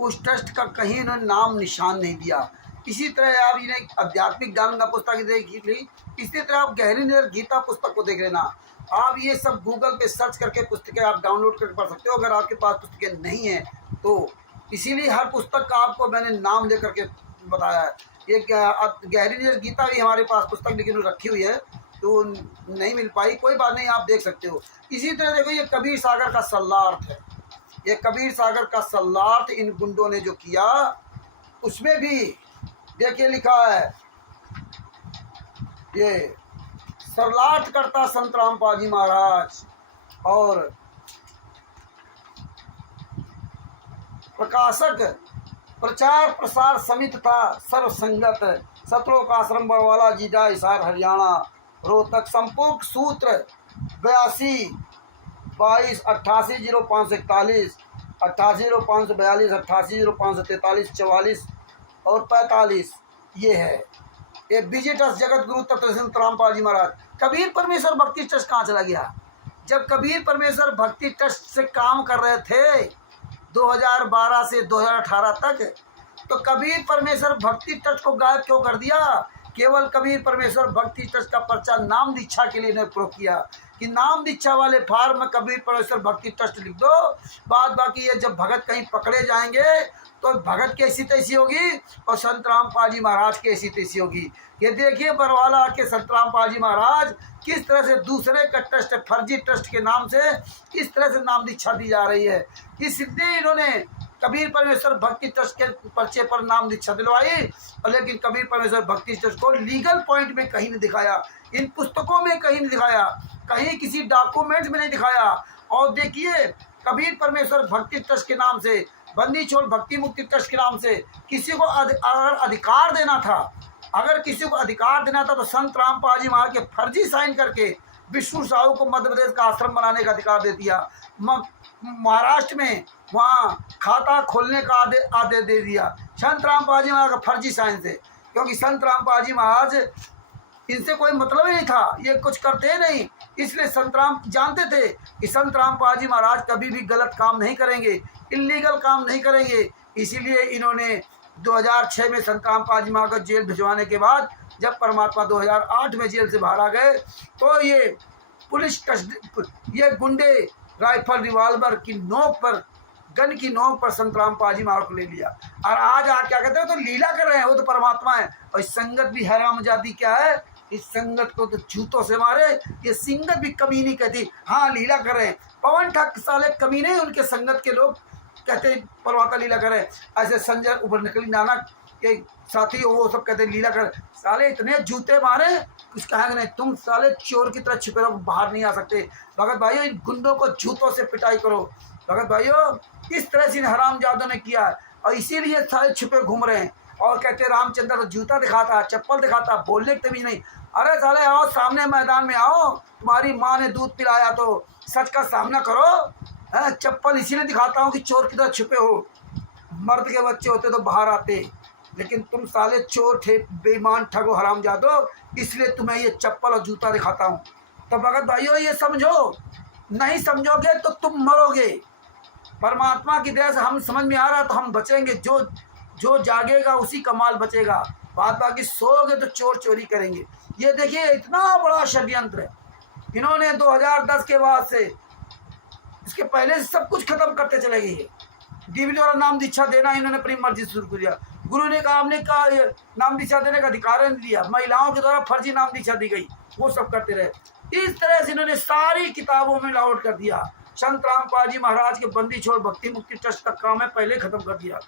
उस ट्रस्ट का कहीं इन्होंने नाम निशान नहीं दिया। इसी तरह आप इन्हें आध्यात्मिक ज्ञान का पुस्तक देख ली, इसी तरह आप गहरी नज़र गीता पुस्तक को देख लेना। आप ये सब गूगल पे सर्च करके पुस्तकें आप डाउनलोड करके पढ़ सकते हो अगर आपके पास पुस्तकें नहीं हैं तो। इसीलिए हर पुस्तक का आपको मैंने नाम दे करके बताया है। ये गहरी नज़र गीता भी हमारे पास पुस्तक लेकिन रखी हुई है तो नहीं मिल पाई, कोई बात नहीं, आप देख सकते हो। इसी तरह देखो ये कबीर सागर का सल्लार्थ है। ये कबीर सागर का सल्लार्थ इन गुंडों ने जो किया उसमें भी देखिए लिखा है, ये सरलाट करता संत रामपाल जी महाराज और प्रकाशक प्रचार प्रसार समिति था सर्व संगत सतलोक आश्रम बरवाला जीजा हिसार हरियाणा रोहतक संपर्क सूत्र 82 22 880541 880542 880543 44 और 45 ये है। ये विजिटर्स जगत गुरु तत्व संत रामपाल जी महाराज। कबीर परमेश्वर भक्ति ट्रस्ट कहाँ चला गया? जब कबीर परमेश्वर भक्ति ट्रस्ट से काम कर रहे थे 2012 से 2018 तक, तो कबीर परमेश्वर भक्ति ट्रस्ट को गायब क्यों कर दिया? केवल कबीर परमेश्वर भक्ति ट्रस्ट का पर्चा नाम दीक्षा के लिए इन्होंने प्रो किया कि नाम दीक्षा वाले फार्म में कबीर परमेश्वर भक्ति ट्रस्ट लिख दो, बाद बाकी ये जब भगत कहीं पकड़े जाएंगे तो भगत की ऐसी तैसी होगी और संत रामपाल जी महाराज की ऐसी तैसी होगी। ये देखिए बरवाला के संत रामपाल जी महाराज किस तरह से दूसरे का ट्रस्ट फर्जी ट्रस्ट के नाम से किस तरह से नाम दीक्षा दी जा रही है। इसलिए इन्होंने कबीर परमेश्वर भक्ति ट्रस्ट के पर्चे पर नाम दीक्षा दिलवाई, लेकिन कबीर परमेश्वर भक्ति ट्रस्ट को लीगल पॉइंट में कहीं नहीं दिखाया, इन पुस्तकों में कहीं नहीं दिखाया, कहीं किसी डॉक्यूमेंट में नहीं दिखाया। और देखिए कबीर परमेश्वर भक्ति ट्रस्ट के नाम से, बंदी छोड़ भक्ति मुक्ति ट्रस्ट के नाम से किसी को अगर अधिकार देना था, अगर किसी को अधिकार देना था तो संत रामपाल जी महाराज के फर्जी साइन करके विष्णु साहू को मध्य प्रदेश का आश्रम बनाने का अधिकार दे दिया, महाराष्ट्र में वहाँ खाता खोलने का आदेश दे दिया संत रामपाल जी महाराज का फर्जी साइन से, क्योंकि संत रामपाल जी महाराज इनसे कोई मतलब ही नहीं था, ये कुछ करते नहीं। इसलिए संत राम जानते थे कि संत रामपाल जी महाराज कभी भी गलत काम नहीं करेंगे, इल्लीगल काम नहीं करेंगे। इसीलिए इन्होंने 2006 में संत रामपाल जी महाराज को जेल भिजवाने के बाद जब परमात्मा 2008 में जेल से बाहर आ गए तो ये पुलिस ये गुंडे राइफल रिवाल्वर की नोक पर, गन की नोक पर संत रामपाल जी महाराज को ले लिया। और आज आप क्या कहते हो, तो लीला कर रहे हैं, वो तो परमात्मा है। और इस संगत भी हरामजादी क्या है, इस संगत को तो जूतों से मारे, ये संगत भी कमीनी कहती, हाँ लीला कर रहे हैं। पवन ठग साले कमीने, उनके संगत के लोग कहते हैं परमात्मा लीला कर रहे हैं। ऐसे संजय ऊपर निकली नानक के साथी वो सब कहते हैं लीला कर, साले इतने जूते मारे कुछ कहेंगे नहीं, तुम साले चोर की तरह छिपे रहो, बाहर नहीं आ सकते। भगत भाइयों इन गुंडों को जूतों से पिटाई करो। भगत भाइयों इस तरह से इन हरामजादों ने किया है और इसीलिए सारे छुपे घूम रहे हैं और कहते रामचंद्र तो जूता दिखाता, चप्पल दिखाता, बोलने की तमीज नहीं। अरे साले आओ सामने मैदान में आओ, तुम्हारी माँ ने दूध पिलाया तो सच का सामना करो। चप्पल इसीलिए दिखाता हूँ कि चोर की तरह छुपे हो, मर्द के बच्चे होते तो बाहर आते, लेकिन तुम साले चोर थे, बेईमान ठगो हरामजादो, इसलिए तुम्हें ये चप्पल और जूता दिखाता हूँ। तो भगत भाइयों ये समझो, नहीं समझोगे तो तुम मरोगे। परमात्मा की दया से हम समझ में आ रहा तो हम बचेंगे, जो जागेगा उसी का माल बचेगा, बात बाकी सोओगे तो चोर चोरी करेंगे। ये देखिए इतना बड़ा षड्यंत्र है। इन्होंने 2010 के बाद से, इसके पहले से सब कुछ खत्म करते चले गए। डीवी द्वारा नाम दीक्षा देना इन्होंने अपनी मर्जी से शुरू कर दिया। गुरु ने कहा हमने कहा नाम दीक्षा देने का अधिकार नहीं दिया, महिलाओं के द्वारा फर्जी नाम दीक्षा दी गई, वो सब करते रहे। इस तरह से इन्होंने सारी किताबों में मिलावट कर दिया। संत रामपाल जी महाराज के बंदी छोड़ भक्ति मुक्ति ट्रस्ट का काम है पहले खत्म कर दिया।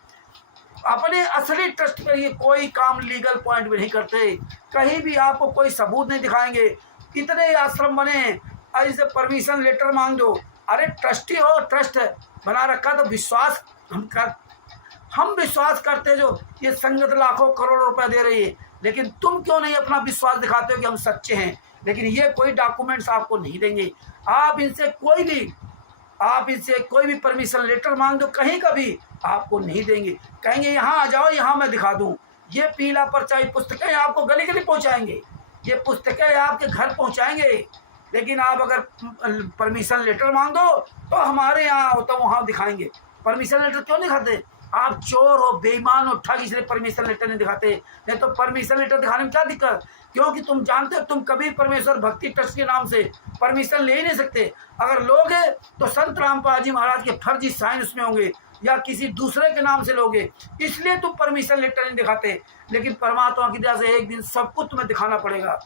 अपने असली ट्रस्ट पर ये कोई काम लीगल पॉइंट में नहीं करते, कहीं भी आपको कोई सबूत नहीं दिखाएंगे। इतने आश्रम बने, ऐसे परमिशन लेटर मांग दो, अरे ट्रस्टी हो, ट्रस्ट बना रखा तो विश्वास हम विश्वास करते, जो ये संगत लाखों करोड़ों रुपए दे रही है, लेकिन तुम क्यों नहीं अपना विश्वास दिखाते हो कि हम सच्चे हैं। लेकिन ये कोई डॉक्यूमेंट्स आपको नहीं देंगे। आप इनसे कोई भी परमिशन लेटर मांग दो, कहीं का भी आपको नहीं देंगे। कहेंगे यहाँ आ जाओ, यहाँ मैं दिखा दूँ। ये पीला पर्चा पुस्तकें आपको गली गली पहुँचाएंगे, ये पुस्तकें आपके घर पहुँचाएंगे, लेकिन आप अगर परमिशन लेटर मांग दो तो हमारे यहाँ हो तो वहाँ दिखाएंगे। परमिशन लेटर क्यों नहीं दिखाते? आप चोर हो, बेईमान हो, ठग, इसलिए परमिशन लेटर नहीं दिखाते। नहीं तो परमिशन लेटर दिखाने में क्या दिक्कत, क्योंकि तुम जानते हो तुम कबीर परमेश्वर भक्ति ट्रस्ट के नाम से परमिशन ले ही नहीं सकते। अगर लोगे तो संत रामपाल जी महाराज के फर्जी साइन उसमें होंगे या किसी दूसरे के नाम से लोगे, इसलिए तुम परमिशन लेटर नहीं दिखाते। लेकिन परमात्मा की दया से एक दिन सब कुछ तुम्हें दिखाना पड़ेगा।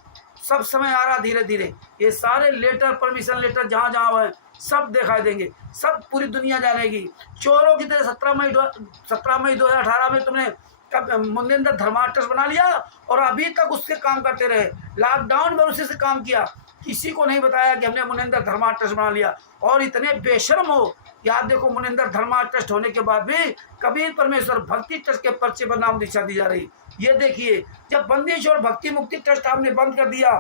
सब समय आ रहा धीरे धीरे, ये सारे लेटर, परमिशन लेटर जहाँ जहाँ है सब दिखाई देंगे, सब पूरी दुनिया जानेगी। चोरों की तरह 17 मई 2018 में तुमने मुनिंदर धर्मार्थ ट्रस्ट बना लिया और अभी तक उससे काम करते रहे। लॉकडाउन में उसी से काम किया, किसी को नहीं बताया कि हमने मुनिंदर धर्मार्थ ट्रस्ट बना लिया। और इतने बेशर्म हो, याद देखो मुनिंदर धर्मार्थ ट्रस्ट होने के बाद भी कबीर परमेश्वर भक्ति ट्रस्ट के पर्चे पर नाम दीक्षा दी जा रही। ये देखिए, जब बंदी छोड़ भक्ति मुक्ति ट्रस्ट आपने बंद कर दिया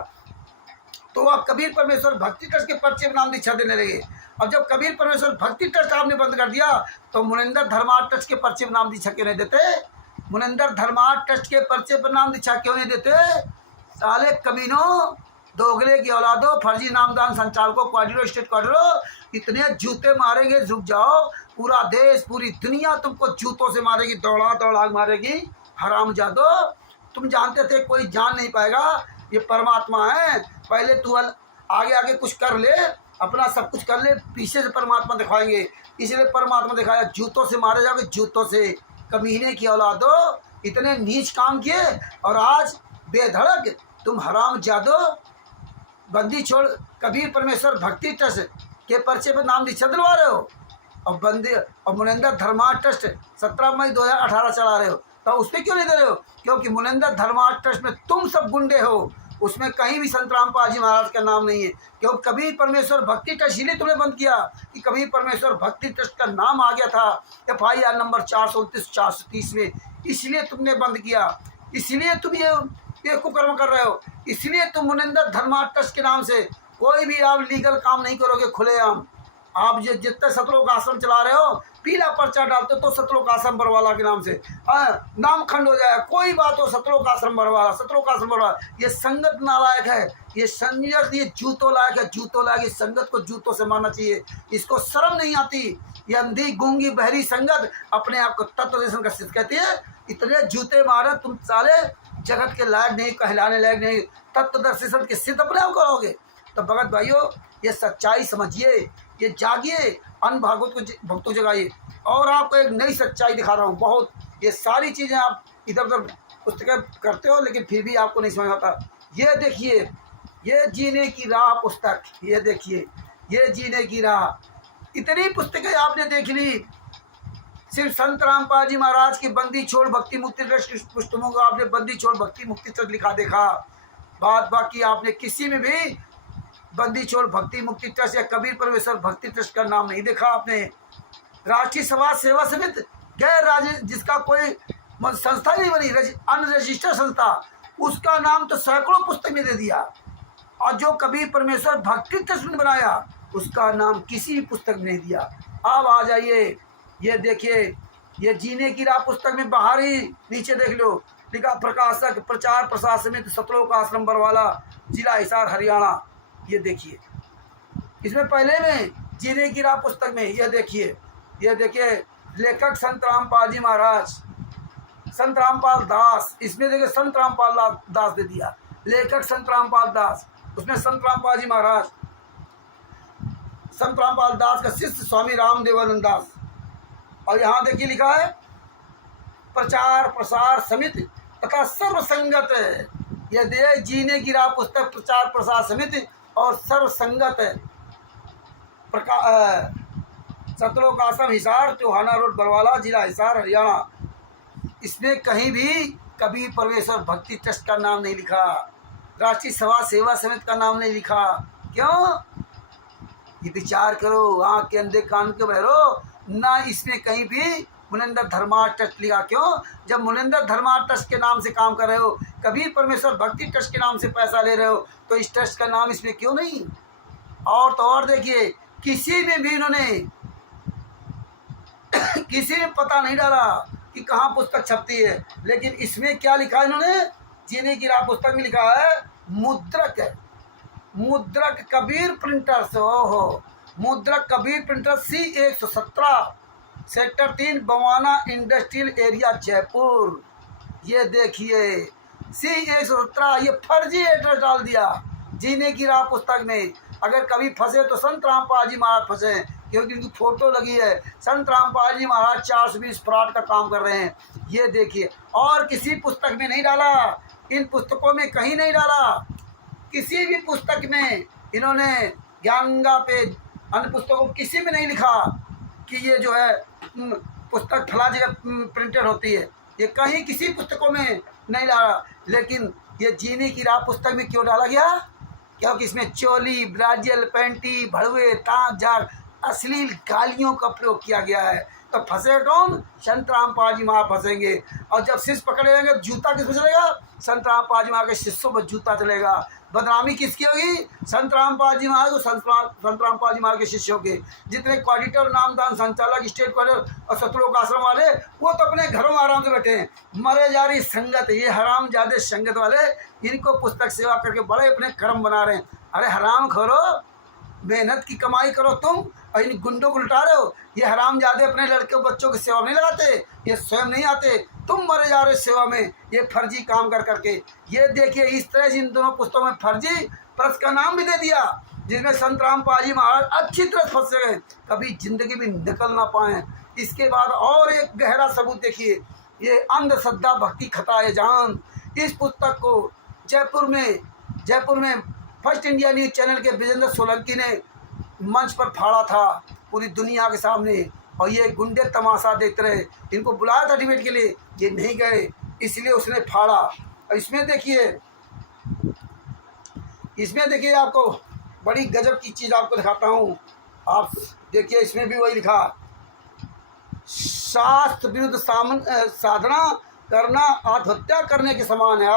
तो आप कबीर परमेश्वर भक्ति ट्रस्ट के पर्चे पर नाम दीक्षा देने लगे। अब जब कबीर परमेश्वर भक्ति ट्रस्ट आपने बंद कर दिया तो मुनिंदर धर्मार्थ ट्रस्ट के पर्चे पर नाम दीक्षा क्यों नहीं देते? मुनिंदर धर्मार्थ ट्रस्ट के पर्चे पर नाम दीक्षा क्यों नहीं देते? साले कमीनों, दोगले की औलादो, फर्जी नामदान संचालकों, क्वाड्रो स्टेट क्वाड्रो, इतने जूते मारेंगे झुक जाओ। पूरा देश, पूरी दुनिया तुमको जूतों से मारेगी, दौड़ा दौड़ा मारेगी। हराम जादो, तुम जानते थे कोई जान नहीं पाएगा, ये परमात्मा है। पहले तू आगे आगे कुछ कर ले, अपना सब कुछ कर ले, पीछे से परमात्मा दिखाएंगे। इसलिए परमात्मा दिखाया, जूतों से मारे जाओगे, जूतों से। कमीने की औलादो, इतने नीच काम किए और आज बेधड़क तुम हराम जादो बंदी छोड़ कबीर परमेश्वर भक्ति ट्रस्ट के पर्चे पर नाम दीक्षा दिलवा रहे हो और बंदी और मुनिंदर धर्मार्थ ट्रस्ट 17 मई 2018 चला रहे हो। तो उस पर क्यों नहीं दे रहे हो? क्योंकि मुनिंदर धर्मार्थ ट्रस्ट में तुम सब गुंडे हो, उसमें कहीं भी संत रामपाल जी महाराज का नाम नहीं है। क्योंकि कबीर परमेश्वर भक्ति ट्रस्ट इसीलिए तुमने बंद किया कि कबीर परमेश्वर भक्ति ट्रस्ट का नाम आ गया था FIR नंबर 429/430 में, इसलिए तुमने बंद किया। इसलिए तुम ये कुकर्म कर रहे हो। इसलिए तुम मुनिंदर धर्मार्थ ट्रस्ट के नाम से कोई भी आप लीगल काम नहीं करोगे खुलेआम। आप जो जितने सतलोक आश्रम चला रहे हो, पीला पर्चा डालते तो सतलोक आश्रम बरवाला के नाम से नाम खंड हो जाएगा। कोई बात हो, सतलोक आश्रम बरवाला, सतलोक आश्रम बरवाला। ये संगत नालायक है, ये संगत, ये जूतों लायक है, जूतों लायक। इस संगत को जूतों से मारना चाहिए, इसको शर्म नहीं आती। ये अंधी गूंगी बहरी संगत अपने आप को तत्व दर्शन का सिद्ध कहती है। इतने जूते मारे तुम साले जगत के लायक नहीं, कहलाने लायक नहीं, तत्व दर्शन के सिद्ध अपने आप करोगे। तो भगत भाइयों, ये सच्चाई समझिए, ये जागिए, अन भागवत को भक्तों जगाइए। और आपको एक नई सच्चाई दिखा रहा हूँ बहुत। ये सारी चीज़ें आप इधर उधर पुस्तकें करते हो लेकिन फिर भी आपको नहीं समझ आता। ये देखिए, ये जीने की राह पुस्तक, ये देखिए, ये जीने की राह। इतनी पुस्तकें आपने देख ली, सिर्फ संत रामपाल जी महाराज की बंदी छोड़ भक्ति मुक्ति ट्रस्ट पुस्तकों को आपने बंदी छोड़ भक्ति मुक्ति ट्रस्ट लिखा देखा। बात बाकी आपने किसी में भी बंदी छोड़ भक्ति मुक्ति ट्रस्ट या कबीर परमेश्वर भक्ति ट्रस्ट का नाम नहीं देखा आपने। राष्ट्रीय समाज सेवा समिति गैर राज्य जिसका कोई संस्था नहीं बनी, अनरजिस्टर्ड संस्था, उसका नाम तो सैकड़ों पुस्तक में दे दिया। और जो कबीर परमेश्वर भक्ति ट्रस्ट ने बनाया उसका नाम किसी भी पुस्तक में नहीं दिया। अब आ जाइए, ये देखिए, ये जीने की राह पुस्तक में बाहर ही नीचे देख लो, लिखा प्रकाशक प्रचार प्रसार समिति सतलोक आश्रम बरवाला, जिला हिसार हरियाणा। ये देखिए, इसमें पहले में जीने की राह पुस्तक में ये देखिए, ये देखिए, लेखक संत रामपाल जी महाराज, संत रामपाल दास, इसमें देखिए संत रामपाल दास दे दिया, लेखक संत रामपाल दास, उसमें संत रामपाल जी महाराज, संत रामपाल दास का शिष्य स्वामी रामदेवानंद दास। और यहाँ देखिए लिखा है प्रचार प्रसार समिति तथा सर्व संगत। ये दे जीने की राह पुस्तक प्रचार प्रसार समिति और सर्व संगत सतलोक आश्रम हिसार, चौहाना रोड बरवाला, जिला हिसार हरियाणा। इसमें कहीं भी कबीर परमेश्वर भक्ति ट्रस्ट का नाम नहीं लिखा, राष्ट्रीय समाज सेवा समिति का नाम नहीं लिखा। क्यों? ये विचार करो, आँख के अंधे कान के बहरो ना, इसमें कहीं भी मुनिंदर धर्मार्थ ट्रस्ट लिखा। क्यों? जब मुनिंदर धर्मार्थ ट्रस्ट के नाम से काम कर रहे हो, कबीर परमेश्वर भक्ति ट्रस्ट के नाम से पैसा ले रहे हो, तो इस ट्रस्ट का नाम इसमें क्यों नहीं? और तो और देखिए, किसी में भी इन्होंने किसी ने पता नहीं डाला कि कहाँ पुस्तक छपती है, लेकिन इसमें क्या लिखा है इन्होंने? जीने की राह पुस्तक में लिखा है मुद्रक है, मुद्रक कबीर प्रिंटर्स। ओहो, मुद्रक Kabir printer C117 sector 3 Bawana industrial area Jaipur. ये देखिए C117 ये फर्जी एड्रेस डाल दिया जीने की राह पुस्तक में। अगर कभी फंसे तो संत रामपाल जी महाराज फंसे, क्योंकि उनकी फोटो लगी है। संत रामपाल जी महाराज 420 फ्रॉड का काम कर रहे हैं। ये देखिए, और किसी पुस्तक में नहीं डाला, इन पुस्तकों में कहीं नहीं डाला, किसी भी पुस्तक में इन्होंने ज्ञानगंगा पे अन्य पुस्तकों किसी में नहीं लिखा कि ये जो है पुस्तक फला जगह प्रिंटेड होती है। ये कहीं किसी पुस्तकों में नहीं डाला, लेकिन ये जीने की राह पुस्तक में क्यों डाला गया? क्योंकि इसमें चोली, ब्राजियल, पैंटी, भड़वे, ताक झाग, अश्लील गालियों का प्रयोग किया गया है। तो फंसे कौन? संत रामपाल जी महाराज फंसेंगे। और जब शिष्य पकड़े जाएंगे जूता किस पर चलेगा? संत रामपाल जी महाराज के शिष्यों पर जूता चलेगा। बदनामी किसकी होगी? संत रामपाल जी महाराज को, संत रामपाल जी महाराज के शिष्यों के। जितने ऑडिटर, नामदान, संचालक, स्टेट कॉलेज और सतलोक आश्रम वाले, वो तो अपने घरों में आराम से बैठे हैं। मरे जा रही संगत, ये हराम ज्यादा संगत वाले, इनको पुस्तक सेवा करके बड़े अपने कर्म बना रहे हैं। अरे हराम खोरो, मेहनत की कमाई करो तुम, और इन गुंडों को लुटा रहे हो। ये हरामजादे अपने लड़के बच्चों की सेवा नहीं लगाते, ये स्वयं नहीं आते, तुम मरे जा रहे सेवा में, ये फर्जी काम कर करके। ये देखिए, इस तरह से इन दोनों पुस्तकों में फर्जी प्रेस का नाम भी दे दिया, जिसमें संत रामपाल जी महाराज अच्छी तरह फंस गए, कभी जिंदगी में निकल ना पाए। इसके बाद और एक गहरा सबूत देखिए, ये अंधश्रद्धा भक्ति खताए जान। इस पुस्तक को जयपुर में फर्स्ट इंडिया न्यूज चैनल के विजेंद्र सोलंकी ने मंच पर फाड़ा था पूरी दुनिया के सामने, और ये गुंडे तमाशा देखते रहे। इनको बुलाया था डिबेट के लिए, ये नहीं गए, इसलिए उसने फाड़ा। और इसमें देखिए आपको बड़ी गजब की चीज़ आपको दिखाता हूँ। आप देखिए, इसमें भी वही लिखा, शास्त्र विरुद्ध साधना करना आत्महत्या करने के समान है।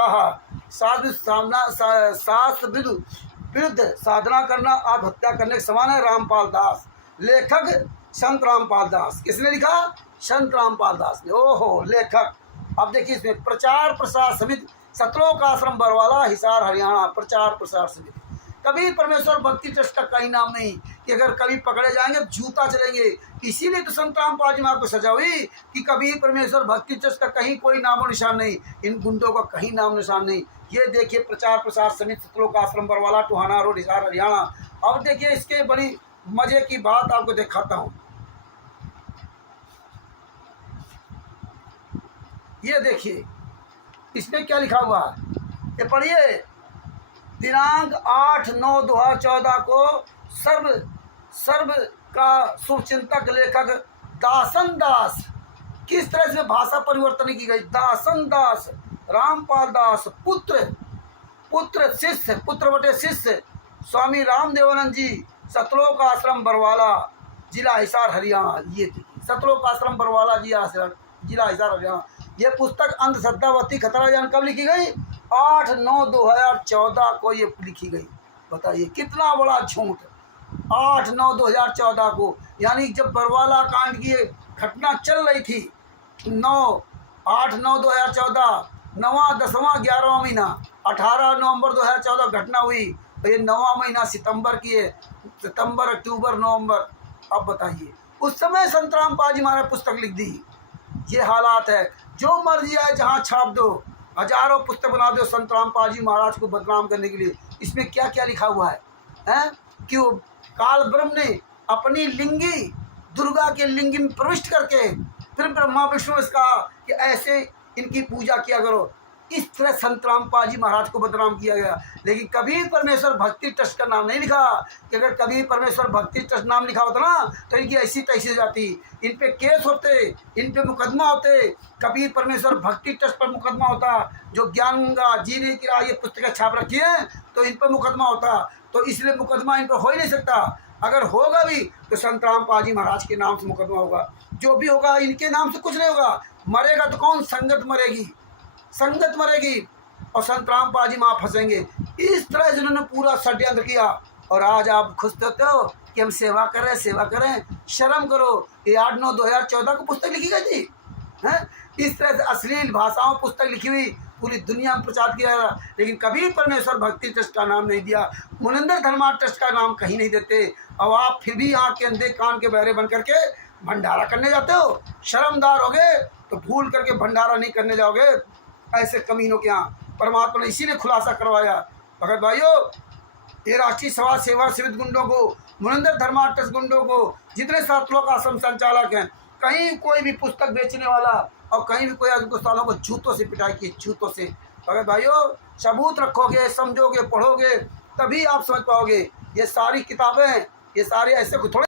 शास्त्र विरुद्ध साधना करना आत्महत्या करने के समान है। रामपाल दास, लेखक संत रामपाल दास। किसने लिखा? संत रामपाल दास ने। ओहो, लेखक। अब देखिए, इसमें प्रचार प्रसार समिति, सतलोक आश्रम बरवाला, हिसार, हरियाणा। प्रचार प्रसार समिति, कभी परमेश्वर भक्ति ट्रस्ट का कहीं नाम नहीं कि अगर कभी पकड़े जाएंगे तो जूता चलेंगे। इसीलिए तो संत रामपाल जी महाराज को सजा हुई कि कभी परमेश्वर भक्ति ट्रस्ट का कहीं कोई नामो निशान नहीं, इन गुंडों का कहीं नाम निशान नहीं। ये देखिए, प्रचार प्रसार समिति, सतलोक आश्रम बरवाला, टोहाना रोड, हिसार, हरियाणा। अब देखिए, इसके बड़ी मजे की बात आपको दिखाता हूँ। ये देखिए, इसमें क्या लिखा हुआ है, ये पढ़िए। दिनांक 8/9/2014 को सर्व का शुभचिंतक लेखक दासन दास, किस तरह से भाषा परिवर्तन की गई, दासन दास, रामपाल दास, पुत्र बटे शिष्य स्वामी रामदेवानंद जी, सतलोक आश्रम बरवाला, जिला हिसार, हरियाणा। ये देखिए, सतलोक आश्रम बरवाला, जिला हिसार, हरियाणा। ये पुस्तक अंधश्रद्धावती खतरा जान कब लिखी गई? 8/9/2014 को ये लिखी गई। बताइए कितना बड़ा झूठ। 8/9/2014 को, यानी जब बरवाला कांड की घटना चल रही थी, 8/9/2014, 9वां, 10वां, 11वां महीना, 18 नवंबर 2014 घटना हुई, तो ये 9वां महीना सितंबर की है, सितंबर, अक्टूबर, नवंबर। अब बताइए, उस समय संत रामपाल जी महाराज पुस्तक लिख दी। ये हालात है, जो मर्जी आए जहाँ छाप दो, हजारों पुस्तक बना दो संत रामपाल जी महाराज को बदनाम करने के लिए। इसमें क्या क्या लिखा हुआ है कि वो काल ब्रह्म ने अपनी लिंगी दुर्गा के लिंगी में प्रविष्ट करके फिर ब्रह्मा विष्णु ने कहा कि ऐसे इनकी पूजा किया करो। इस तरह संत रामपाल जी महाराज को बदनाम किया गया। लेकिन कभी परमेश्वर भक्ति ट्रस्ट का नाम नहीं लिखा, कि अगर कभी परमेश्वर भक्ति ट्रस्ट नाम लिखा होता ना तो इनकी ऐसी तैसी हो जाती, इन पे केस होते, इन पे मुकदमा होते। कभी परमेश्वर भक्ति ट्रस्ट पर मुकदमा होता, जो ज्ञानगंगा, जीने की राह ये पुस्तकें छाप रखी है, तो इन पर मुकदमा होता। तो इसलिए मुकदमा इन पर हो ही नहीं सकता। अगर होगा भी तो संत रामपाल जी महाराज के नाम से मुकदमा होगा। जो भी होगा इनके नाम से कुछ नहीं होगा। मरेगा तो कौन? संगत मरेगी और संत रामपाल जी वहाँ फंसेंगे। इस तरह जिन्होंने पूरा षड्यंत्र किया, और आज आप खुश होते हो कि हम सेवा करें। शर्म करो। ये 8/9/2014 को पुस्तक लिखी गई थी, हैं? इस तरह से अश्लील भाषाओं पुस्तक लिखी हुई पूरी दुनिया में प्रचार किया गया, लेकिन कभी परमेश्वर भक्ति ट्रस्ट का नाम नहीं दिया, मुनिंदर धर्मा ट्रस्ट का नाम कहीं नहीं देते। और आप फिर भी यहाँ के अंधे कान के बहरे बन करके भंडारा करने जाते हो, शर्मदार होगे तो भूल करके भंडारा नहीं करने जाओगे ऐसे कमीनों के यहाँ। परमात्मा ने इसीलिए खुलासा करवाया। भगत भाइयों, ये राष्ट्रीय समाज सेवा समिति गुंडों को, मुनिंदर धर्मार्थ गुंडों को, जितने सतलोक आश्रम संचालक हैं, कहीं कोई भी पुस्तक बेचने वाला और कहीं भी कोई उनको सालों को जूतों से पिटाई की, जूतों से। अगर भाइयों सबूत रखोगे, समझोगे, पढ़ोगे, तभी आप समझ पाओगे। ये सारी किताबें, ये सारे ऐसे को थोड़े